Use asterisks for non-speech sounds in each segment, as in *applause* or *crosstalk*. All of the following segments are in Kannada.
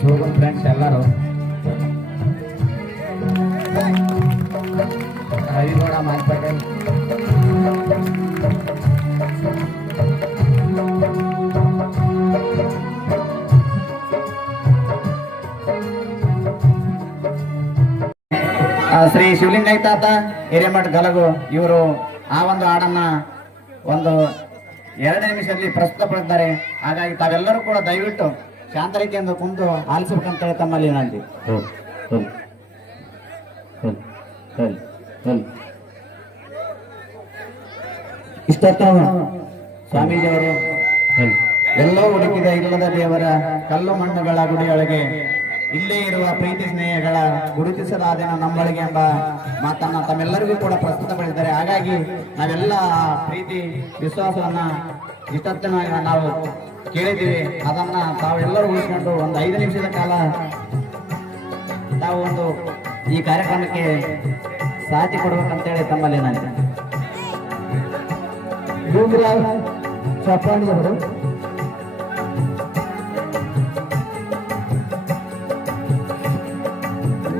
ಸೂಗನ್ ಫ್ರೆಂಡ್ಸ್ ಎಲ್ಲರೂ. ರವಿಗೌಡ ಮಾಲ್ಪಟೇಲ್ ಶ್ರೀ ಶಿವಲಿಂಗಯ್ಯ ತಾತ ಹಿರೇಮಠ ಗಲಗು ಇವರು ಆ ಒಂದು ಹಾಡನ್ನ ಒಂದು ಎರಡು ನಿಮಿಷದಲ್ಲಿ ಪ್ರಸ್ತುತಪಡಿಸಿದ್ದಾರೆ. ಹಾಗಾಗಿ ತಾವೆಲ್ಲರೂ ಕೂಡ ದಯವಿಟ್ಟು ಶಾಂತ ರೀತಿಯಿಂದ ಕುಂತು ಆಲಿಸಬೇಕಂತ ಹೇಳಿ ತಮ್ಮಲ್ಲಿ ನಂದಿ ಇಷ್ಟ ಸ್ವಾಮೀಜಿಯವರು ಎಲ್ಲೋ ಹುಡುಕಿದ ಇಲ್ಲದ ದೇವರ ಕಲ್ಲು ಮಣ್ಣುಗಳ ಗುಡಿಯೊಳಗೆ ಇಲ್ಲೇ ಇರುವ ಪ್ರೀತಿ ಸ್ನೇಹಗಳ ಗುರುತಿಸಲಾದೇನ ನಂಬಳಿಗೆ ಎಂಬ ಮಾತನ್ನ ತಮ್ಮೆಲ್ಲರಿಗೂ ಕೂಡ ಪ್ರಸ್ತುತಪಡಿಸಿದ್ದಾರೆ. ಹಾಗಾಗಿ ನಾವೆಲ್ಲ ಪ್ರೀತಿ ವಿಶ್ವಾಸವನ್ನ ಇಷ್ಟೊತ್ತಿನ ನಾವು ಕೇಳಿದ್ದೀವಿ. ಅದನ್ನ ತಾವೆಲ್ಲರೂ ಉಳಿಸ್ಕೊಂಡು ಒಂದು ಐದು ನಿಮಿಷದ ಕಾಲ ತಾವು ಒಂದು ಈ ಕಾರ್ಯಕ್ರಮಕ್ಕೆ ಸಾಥಿ ಕೊಡ್ಬೇಕಂತೇಳಿ ತಮ್ಮಲ್ಲಿ ನಾನು. ಚಪ್ಪಾಣಿ ಅವರು.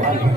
vamos.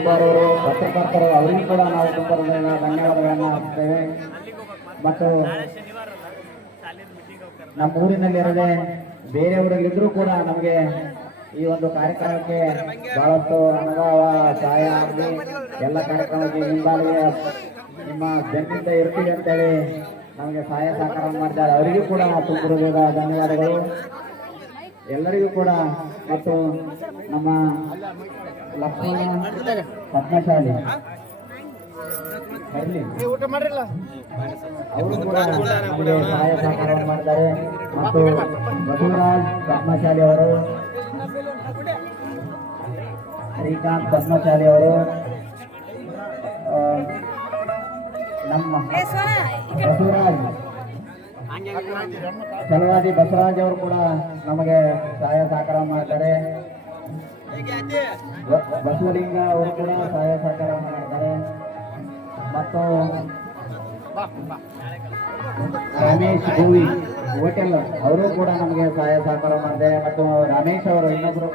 ಕುಂಬಾರವರು ಪತ್ರಕರ್ತರು, ಅವರಿಗೂ ಕೂಡ ನಾವು ತುಂಬ ಧನ್ಯವಾದಗಳನ್ನು ಹಾಕ್ತೇವೆ ಮತ್ತು ನಮ್ಮ ಊರಿನಲ್ಲಿರದೆ ಬೇರೆಯವರಲ್ಲಿದ್ದರೂ ಕೂಡ ನಮಗೆ ಈ ಒಂದು ಕಾರ್ಯಕ್ರಮಕ್ಕೆ ಬಹಳಷ್ಟು ಅನುಭವ, ಸಹಾಯ ಆಗಲಿ, ಎಲ್ಲ ಕಾರ್ಯಕ್ರಮಕ್ಕೆ ಹಿಂಬಾಲಿಗೆ ನಿಮ್ಮ ಬೆನ್ನಿಂದ ಇರ್ತೀವಿ ಅಂತೇಳಿ ನಮಗೆ ಸಹಾಯ ಸಹಕಾರ ಮಾಡ್ತಾರೆ ಅವರಿಗೂ ಕೂಡ ತುಂಬ ಧನ್ಯವಾದಗಳು. ಎಲ್ಲರಿಗೂ ಕೂಡ ಮತ್ತು ನಮ್ಮ ಲಕ್ಷ್ಮಣ ಪದ್ಮಶಾಲಿ ಊಟ ಅವರು ಕೂಡ ನಮಗೆ ಸಹಾಯ ಸಹಕಾರವನ್ನು ಮಾಡ್ತಾರೆ ಮತ್ತು ಬಸವರಾಜ್ ಪದ್ಮಶಾಲಿ ಅವರು ಶ್ರೀಕಾಂತ್ ಪದ್ಮಶಾಲಿ ಅವರು ನಮ್ಮ ಬಸವರಾಜ್. ಚಲವಾದಿ ಬಸವರಾಜ್ ಅವರು ಕೂಡ ನಮಗೆ ಸಹಾಯ ಸಹಕಾರ ಮಾಡ್ತಾರೆ. ಬಸವಲಿಂಗ ಅವರು ಕೂಡ ಸಹಾಯ ಸಹಕಾರ ಮಾಡಿದ್ದಾರೆ ಮತ್ತು ರಮೇಶ್ ಭೂವಿ, ಹೋಟೆಲ್. ಅವರು ಕೂಡ ನಮಗೆ ಸಹಾಯ ಸಹಕಾರ ಮಾಡಿದೆ. ಮತ್ತು ರಮೇಶ್ ಅವರು ಇನ್ನೊಬ್ರು.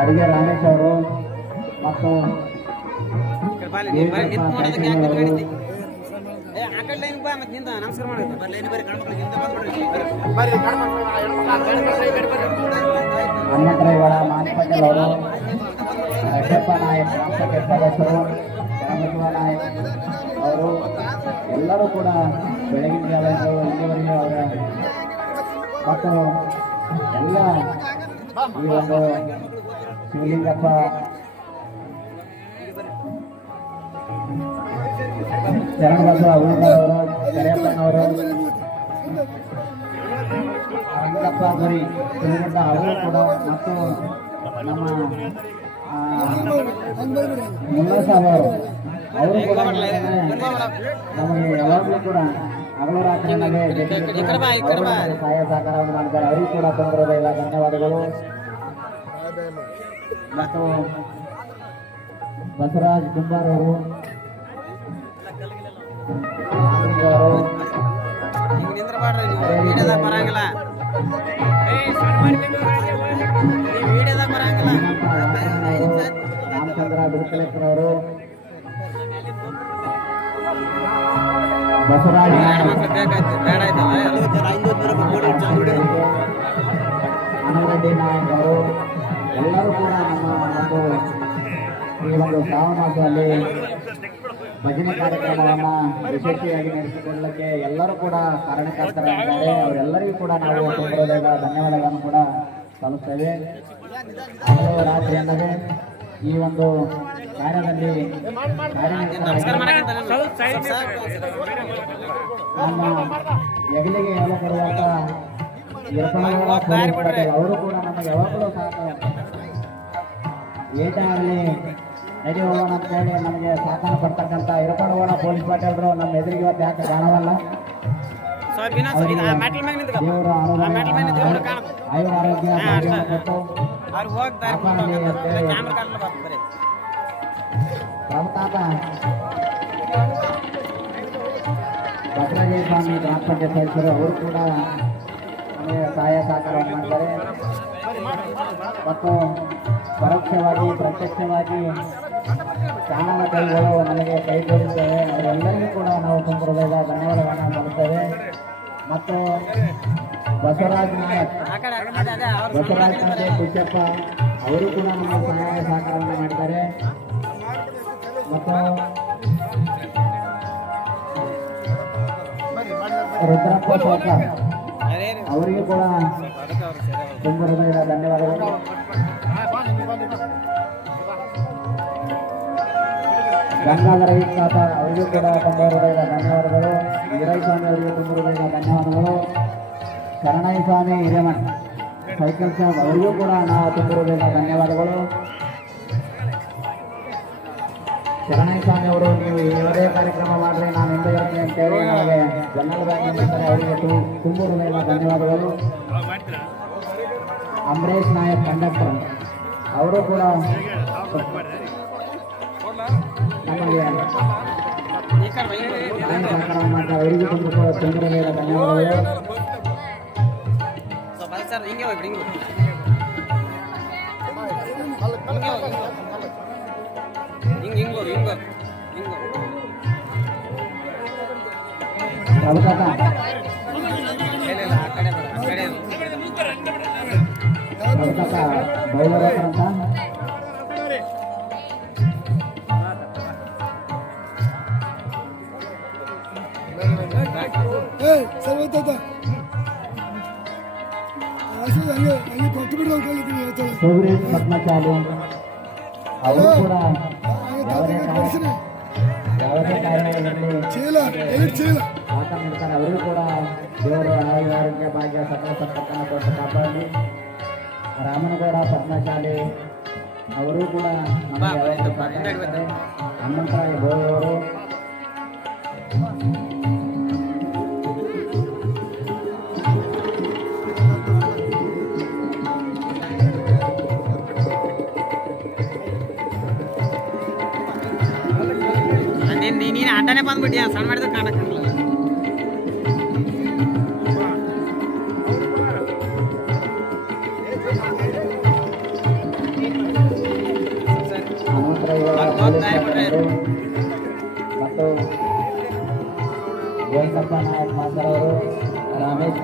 ಅಡಿಗೆ ರಮೇಶ್ ಅವರು. ಮತ್ತು ನಮಸ್ಕಾರ ಅನ್ನತ್ರೈವಾಡ ಮಾನ್ ಪಟೇಲ್ ಅವರು ರಕ್ಷಪ್ಪ ನಾಯಕ್ ಗ್ರಾಮ ಪಂಚಾಯತ್ ಸದಸ್ಯರು ರಾಮಶಿವ ನಾಯಕ್ ಅವರು ಎಲ್ಲರೂ ಕೂಡ ಬೆಳಗಿನ ಜಾವ ಇಲ್ಲಿವರೆಗೆ ಅವರ ಮತ್ತು ಎಲ್ಲ ಈ ಒಂದು ಶಿವಲಿಂಗಪ್ಪ ಶರಣಬಸವ ಅವರು ಕರಿಯಪ್ಪನವರು ರಂಗಪ್ಪ ಗುರಿ ಅವರು ಕೂಡ ಮತ್ತು ನಮ್ಮ ಆ, ಮುಲ್ಲಾ ಸಾಬ್ ಅವರು. ಅವರು ಕೂಡ ನಮಗೆ ಯಾವಾಗಲೂ ಕೂಡ ಅವರು ಸಹಾಯ ಸಹಕಾರವನ್ನು ಮಾಡಿದ್ದಾರೆ ಅವರಿಗೂ ಕೂಡ ತೊಂದರೆ ಇಲ್ಲ ಧನ್ಯವಾದಗಳು. ಮತ್ತು ಬಸವರಾಜ್ ಕುಂಬಾರ್ ಅವರು ಬರಂಗಿಲ್ಲ ಬಸವರಾಜ್ ಬೇಡ ಆಯ್ತಲ್ಲ ಎಲ್ಲರೂ ಕೂಡ ನಮ್ಮ ಒಂದು ಈ ಒಂದು ಶ್ರಾವಣ ಮಾಸದಲ್ಲಿ ಭಜನೆ ಕಾರ್ಯಕ್ರಮವನ್ನ ಯಶಸ್ವಿಯಾಗಿ ನಡೆಸಿಕೊಳ್ಳಕ್ಕೆ ಎಲ್ಲರೂ ಕೂಡ ಕಾರಣಕರ್ತರಾಗಿದ್ದಾರೆ. ಅವರೆಲ್ಲರಿಗೂ ಕೂಡ ನಾವು ಹೃದಯದ ಧನ್ಯವಾದಗಳನ್ನು ಕೂಡ ಸಲ್ಲಿಸ್ತೇವೆ. ಅವರು ರಾತ್ರಿ ಅಲ್ಲದೆ ಈ ಒಂದು ಕಾರ್ಯದಲ್ಲಿ ನಮ್ಮ ಹೆಗಲಿಗೆ ಎಲ್ಲ ಕೊಡುವಂತ ಅವರು ಕೂಡ ನಮಗೆ ಯಾವಾಗಲೂ ಸಾಕು ಏಟ ಆಗಲಿ ನಡಿ ಹೋಗೋಣ ಅಂತ ಹೇಳಿ ನಮಗೆ ಸಾಕನ ಪಡ್ತಕ್ಕಂಥ ಇರ್ಕೊಳ್ಳೋಣ ಪೊಲೀಸ್ ಪಟೇಲ್ರು ನಮ್ಮ ಎದುರಿಗೆ ಇವತ್ತು ಯಾಕೆ ಕಾಣವಲ್ಲ ದೇವರು ಅನುದಾನ ಆಯುರ ಆರೋಗ್ಯ ಭಾಗ್ಯವನ್ನು ಕೊಟ್ಟು ಅವ್ರು ಹೋಗ್ತಾರೆ ಕಾಪಾಡಲಿ ಅಂತ ಹೇಳಿ. ಕ್ಯಾಮ್ರಾ ಕಾರಣ ಬರ್ತಾರೆ ಪ್ರಮುಖಾತ ಬಸವರಾಜ ಸ್ವಾಮಿ ಗ್ರಾಮ ಪಂಚಾಯತ್ ಸದಸ್ಯರು ಅವರು ಕೂಡ ನಮಗೆ ಸಹಾಯ ಸಹಕಾರವನ್ನು ಮಾಡ್ತಾರೆ. ಮತ್ತು ಪರೋಕ್ಷವಾಗಿ ಪ್ರತ್ಯಕ್ಷವಾಗಿ ಚಾನಲ ಕೈಗಳು ನಮಗೆ ಕೈ ಜೋಡಿಸ್ತೇವೆ ಅವರೆಲ್ಲರಿಗೂ ಕೂಡ ನಾವು ತುಂಬ ಹೃದಯದ ಧನ್ಯವಾದಗಳನ್ನು ಮಾಡುತ್ತೇವೆ ಮತ್ತು ಬಸವರಾಜ್ ನಾಯಕ್ ಬಸವರಾಜ್ ಕುಚ್ಚಪ್ಪ ಅವರು ಕೂಡ ನಮ್ಮ ಸಹಾಯ ಸಹಕಾರವನ್ನು ಮಾಡಿದ್ದಾರೆ ಮತ್ತು ರುದ್ರಪ್ಪ ಸೌಕರ್ ಅವರಿಗೂ ಕೂಡ ತುಂಬ ಧನ್ಯವಾದಗಳು. ಗಂಗಾಧರ ಅವರು ಅವರಿಗೂ ಕೂಡ ಹೃದಯದ ಧನ್ಯವಾದಗಳು ವೀರೈ ಸ್ವಾಮಿ ಅವರಿಗೆ ಹೃದಯದ ಧನ್ಯವಾದಗಳು ಶರಣಯ್ಯ ಸ್ವಾಮಿ ಹಿರೇಮಠ್, ಸೈಕಲ್ ಶಾಪ್ ಅವರಿಗೂ ಕೂಡ ನಾವು ತುಂಬಿರುವುದರಿಂದ ಧನ್ಯವಾದಗಳು. ಶರಣಯ್ಯ ಸ್ವಾಮಿ ಅವರು ನೀವು ಯಾವುದೇ ಕಾರ್ಯಕ್ರಮ ಮಾಡಿದ್ರೆ ನಾನು ಹಿಂದೆ ಇರ್ತೀನಿ ಅಂತೇಳಿ ನಮಗೆ ಜನರಲ್ ಬ್ಯಾಂಕ್ ಅವರಿಗೆ ತುಂಬಿರುವುದರಿಂದ ಧನ್ಯವಾದಗಳು. ಅಂಬರೀಶ್ ನಾಯಕ್ ಕಂಡಕ್ಟರ್ ಅವರು ಕೂಡ ನಮಗೆ ಹಂಗೆ ಕೊಟ್ಟು ಬಿಡು ಅಂತ ಹೇಳಿದ್ದೀನಿ ಹೇಳ್ತಾಳೆ ಸುಗ್ರೀತ್ ಪದ್ಮಚಾಲಿ ಅವರು ಕೂಡ ಯಾವುದೇ ಕಾರಣ ಕೊಡಿಸಿರಿ ಯಾವುದೇ ಕಾರಣದಲ್ಲಿ ಚೀಲ ಎಲ್ಲಿ ಚೀಲ ಆಟ ಮಾಡ್ತಾರೆ ಅವರು ಕೂಡ ದೇವರು ಆಯುಧ ಆರೋಗ್ಯ ಭಾಗ್ಯ ಸಕಲ ಸಂಪತ್ತನ್ನು ಕೊಟ್ಟು ಕಾಪಾಡಿ ರಾಮನಗೌಡ ಪದ್ಮಶಾಲಿ ಅವರು ಕೂಡ ನಮಗೆ ಯಾವತ್ತೂ ಸಹಕರಿಸ್ತಾರೆ. ಹನುಮಂತರಾಯ ಬಂದ್ಬಿಟ್ಟಿ ಸಣ್ಣ ಮಾಡಿದ್ರೆ ಕಾಣಕ್ಕಾಗಲ್ಲ ಮತ್ತು ಗೋವಿಂದಪ್ಪ ನಾಯಕ್ ಅವರು ರಾಮೇಶ್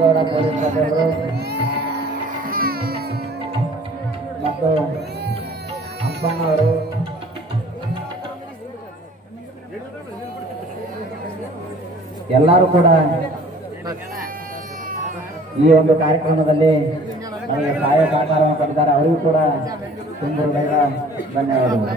ಮತ್ತು ಅಪ್ಪಣ್ಣವರು ಎಲ್ಲರೂ ಕೂಡ ಈ ಒಂದು ಕಾರ್ಯಕ್ರಮದಲ್ಲಿ ನಮಗೆ ಸಹಾಯ ಸಹಕಾರವನ್ನು ಕೊಟ್ಟಿದ್ದಾರೆ ಅವರಿಗೂ ಕೂಡ ತುಂಬ ಹೃದಯದ ಧನ್ಯವಾದಗಳು.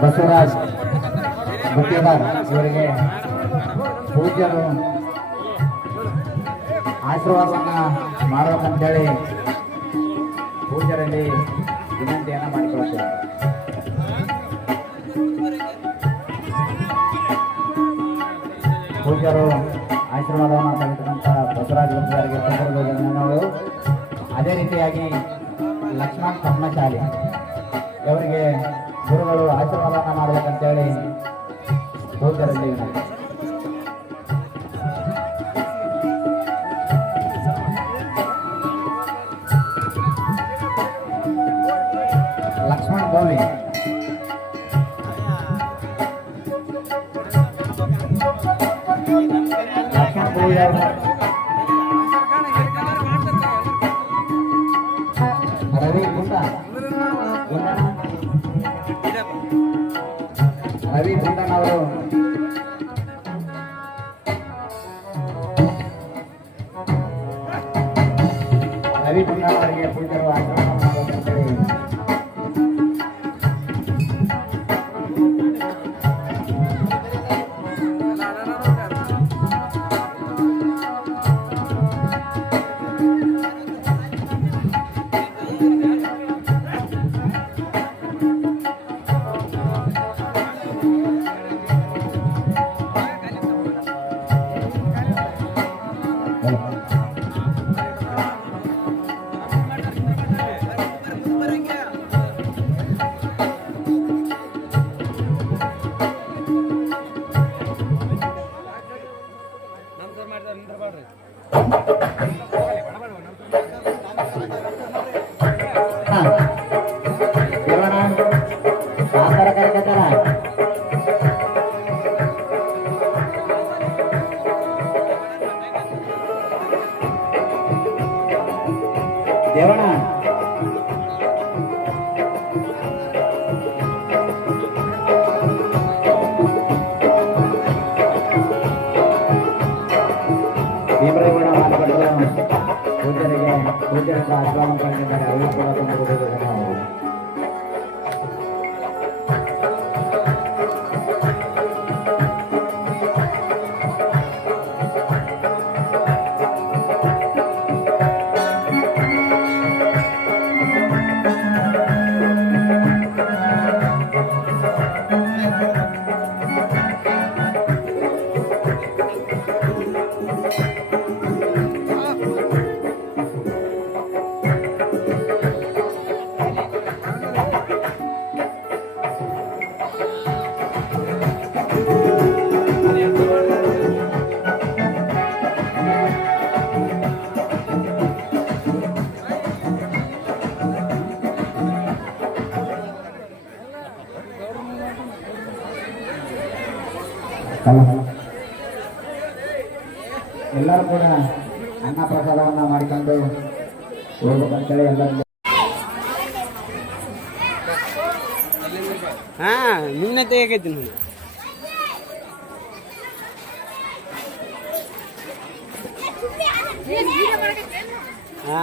ಬಸವರಾಜ್ ಗುತ್ತೇದಾರ್ ಇವರಿಗೆ ಪೂಜ್ಯರು ಆಶೀರ್ವಾದವನ್ನು ಮಾಡಬೇಕಂತೇಳಿ ಪೂಜ್ಯರಲ್ಲಿ ವಿನಂತಿಯನ್ನು ಮಾಡಿಕೊಳ್ತೇವೆ ಪೂಜ್ಯರು ಆಶೀರ್ವಾದವನ್ನು ತೆಗೆದುಕೊಂತ ಬಸವರಾಜ್ ಗುತ್ತೇದಾರಿಗೆ ಧನ್ಯವಾದಗಳು ಅದೇ ರೀತಿಯಾಗಿ ಲಕ್ಷ್ಮಣ್ ಕಮ್ಮಶಾಲಿ ಅವರಿಗೆ ಗುರುಗಳು ಆಶೀರ್ವಾದನ ಮಾಡಬೇಕಂತೇಳಿ ಪೂಜ್ಯರಲ್ಲಿ ವಿನಂತಿ ಲಕ್ಷ್ಮಣ್ ಗೋಲಿ ಲಕ್ಷ್ಮಣ್ ಗೋಲಿ ಹಾ. ಆಶ್ರಮ ಪಡೆದಿದ್ದಾರೆ ಅವರು ಕೂಡ ತುಂಬುವುದು ನಾವು ಎಲ್ಲರೂ ಕೂಡ ಅನ್ನ ಪ್ರಸಾದವನ್ನ ಮಾಡಿಕೊಂಡು ಹೋಗ್ಬೇಕಂತೇಳಿ ಎಲ್ಲರೂ ಹಾ ನಿನ್ನೆ ತೆಗಿಯಕೈತಿ ನಾನು ಹಾ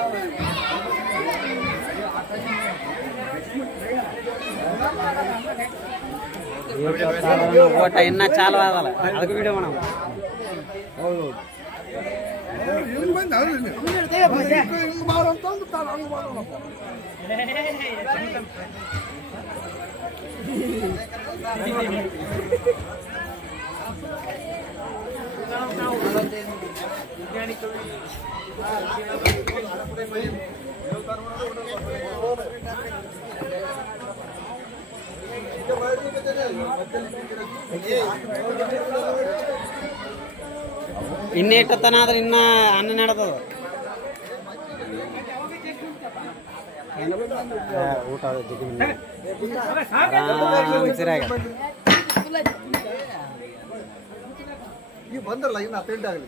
ಸಲ ಆಗ್ಯದ. ಮಾಡ್, ಮಾಡ್. ಓಟ ಇನ್ನ ಚಾಲು ಆಗಲ್ಲ ಇಟ್ಟತನ ಆದ್ರೆ ಇನ್ನ ಅನ್ನ ನಡೆದದ ಊಟ ಬಂದ್ರಲ್ಲ ಇನ್ನು ಅಟೆಂಡ್ ಆಗಲಿ.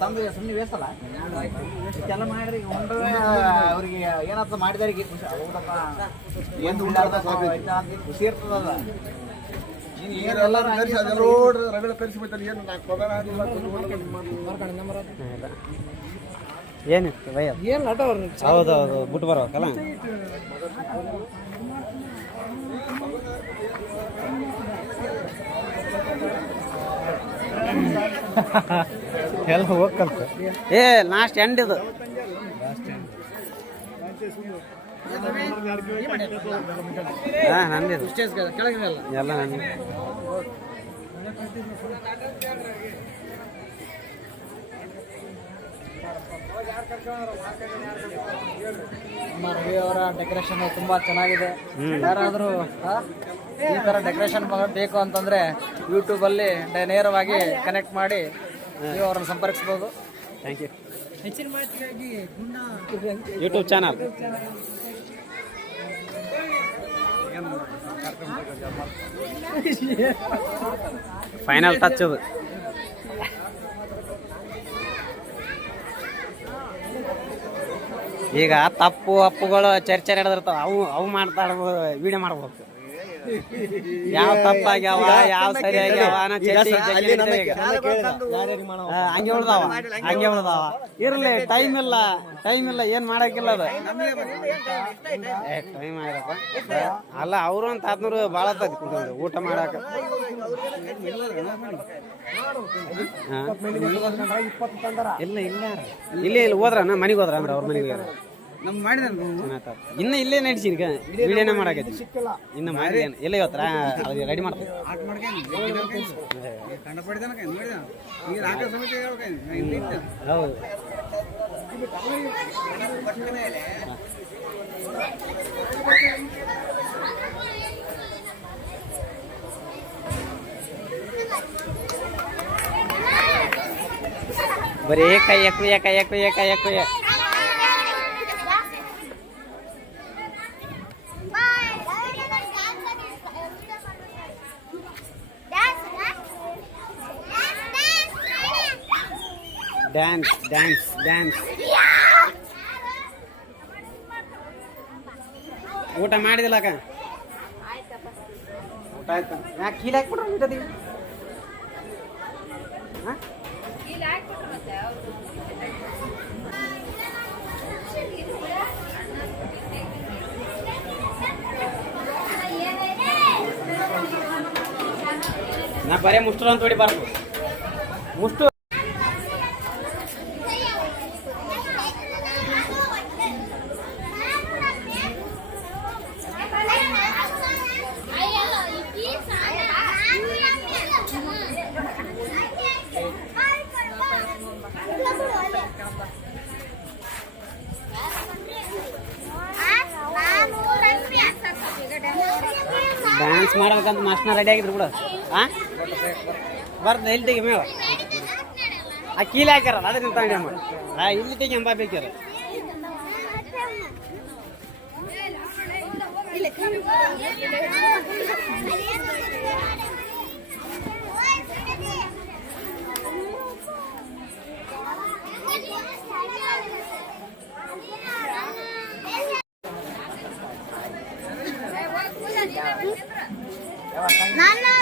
ತಂದು ಸುಮ್ಮನೆ ವೇಸ್ತಲ್ಲ ಇಷ್ಟೆಲ್ಲ ಮಾಡ್ರಿ ಈಗ ಉಂಡ್ರೆ ಅವ್ರಿಗೆ ಏನಾದ್ರು ಮಾಡಿದಾರೆ ಖುಷಿ ಹೌದಪ್ಪ ಏನು ಉಂಡಾರ್ದ ಖುಷಿ ಇರ್ತದಲ್ಲ. ನೀನು ಏನು ಏನಿತ್ತು ಹೌದೌದು ಬಿಟ್ಟು ಬರ್ಬೇಕಲ್ಲ *laughs* ಎಲ್ಲ ಹೋಗ್ಕಲ್ತ. ಏ ಲಾಸ್ಟ್ ಎಂಡ್ ಇದು. ಹಾ ನಂದಿದು. ಎಲ್ಲ ನಂದಿ ಅವರ ಡೆಕೋರೇಷನ್ ತುಂಬಾ ಚೆನ್ನಾಗಿದೆ. ಯಾರಾದರೂ ಈ ತರ ಡೆಕೋರೇಷನ್ ಬೇಕು ಅಂತಂದ್ರೆ ಯೂಟ್ಯೂಬ್ ಅಲ್ಲಿ ನೇರವಾಗಿ ಕನೆಕ್ಟ್ ಮಾಡಿ ನೀವು ಅವ್ರನ್ನ ಸಂಪರ್ಕಿಸಬಹುದು thank you YouTube channel final touch ಅದು. ಈಗ ತಪ್ಪು ಅಪ್ಪುಗಳು ಚರ್ಚೆ ನಡೆದಿರ್ತಾವೆ. ಅವು ಅವು ಮಾಡ್ತಾ ವಿಡಿಯೋ ಮಾಡ್ಬೇಕು ಯಾವ ತಪ್ಪಾಗ್ಯಾವ ಯಾವ ಸರಿ ಆಗ್ಯಾವ ಹಂಗೆ ಉಳ್ದಾವ ಹಂಗೆ ಉಳ್ದಾವ. ಇರ್ಲಿ ಟೈಮ್ ಇಲ್ಲ ಟೈಮ್ ಇಲ್ಲ ಏನ್ ಮಾಡಕ್ಕಿಲ್ಲ ಅದು. ಟೈಮ್ ಆಗ್ಯಪ್ಪ ಅಲ್ಲ ಅವರು ಅಂತ ಹತ್ನೂರು ಭಾಳ ಆತದ್ ಊಟ ಮಾಡಾಕ. ಇಲ್ಲ ಇಲ್ಲ ಇಲ್ಲೇ. ಇಲ್ಲ ಹೋದ್ರ? ಮನೆಗೆ ಹೋದ್ರ? ಅಂದ್ರೆ ಅವ್ರ ಮನೆಗೆ ಹೋಗ್ಯಾರ. ಮಾಡಿದ ಇನ್ನ ಇಲ್ಲೇ ನಡ್ಸಿ ಈಗ ವಿಡಿಯೋನೇ ಮಾಡಾಕೈತಿ ಇನ್ನ ಮಾಡಿ ಎಲ್ಲ ಇವತ್ತು ರೆಡಿ ಮಾಡ್ತೀವಿ. ಹೌದು. ಬರೀ ಕೈಯ ಕುಯ್ಯ ಕೈಯ ಕುಯ್ಯ ಕೈಯ ಕುಯ್ಯ. ಡ್ಯಾನ್ಸ್ ಡ್ಯಾನ್ಸ್ ಡ್ಯಾನ್ಸ್ ಊಟ ಮಾಡಿದಿಲ್ಲ ಅಕ್ಕ? ಊಟ ಆಯ್ತಾ? ಯಾಕೆ ಕೀಲ್ ಹಾಕ್ಬಿಟ್ರು ಊಟದಿ ನಾ ಬರೇ ಮುಷ್ಟು ಅಂತ ಹೊಡಿ ಬಾರ್ದು ಮುಷ್ಟು ಡ್ಯಾನ್ಸ್ ಆಗಿದ್ರು ಬಿಡು. ಆ? ಬರ್ದ ಮೇವ ಆ ಕೀಲಿ ಹಾಕ್ಯಾರ ಅದ್ರ ನಿಂತ ಮಾಡಿ ಆ, ಇಲ್ಲಿ ತೆಗಿ ಎಂಬ ಬೇಕ್ಯಾರ ಇಲ್ಲ. ನಾನು